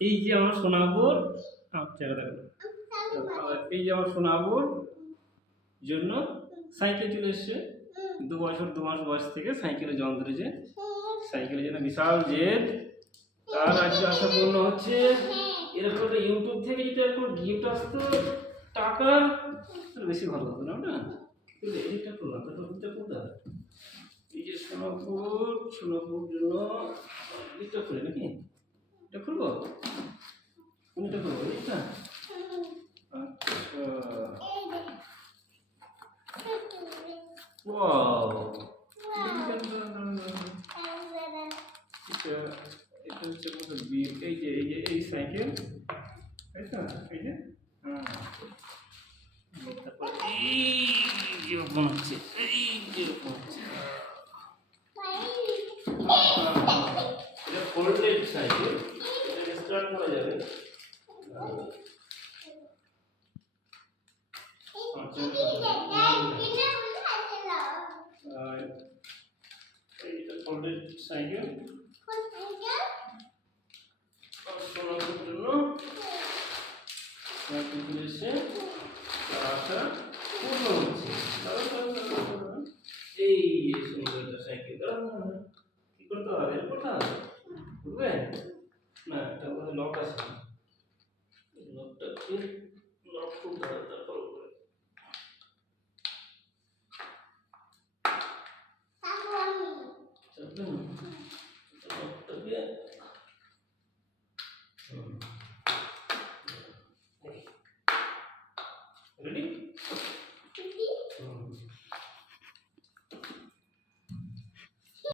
এই যে আমার সোনাপুর, জায়গা দেখো, এই যে আমার সোনাপুর জন্য সাইকেল চলে এসছে। 2 বছর 2 মাস বয়স থেকে সাইকেলের জল ধরেছে। সাইকেলের জন্য বিশাল জেদ, তার আজকে আশা পূর্ণ হচ্ছে। এরকম একটা ইউটিউব থেকে যদি এরকম গিফট আসতো টাকা, তাহলে বেশি ভালো হতো না ওটা। কিন্তু এইটা করলাম, এটা কোথায়? এই যে সোনাপুর জন্য এটা খুলে নাকি, এটা খুলবো, কোনটা খুলবো? এটা আচ্ছা, ওয়াও, এটা হচ্ছে এই সাইকেল, তাই তো? এই যে তারপর এই যে ওপেন হচ্ছে, এই যে ওপেন হচ্ছে, এটা ফোল্ডেড সাইকেল, এটা স্টার্ট করা যাবে। এইটা ফোল্ডেড সাইকেল সোনার জন্য এসে আশা পূর্ণ হচ্ছে। এই যে সুন্দর একটা সাইকেল, কি করতে হবে? কোথা করবে না, এটা লক আছে, লকটাকে লক করতে হবে, তারপর চাপবে না।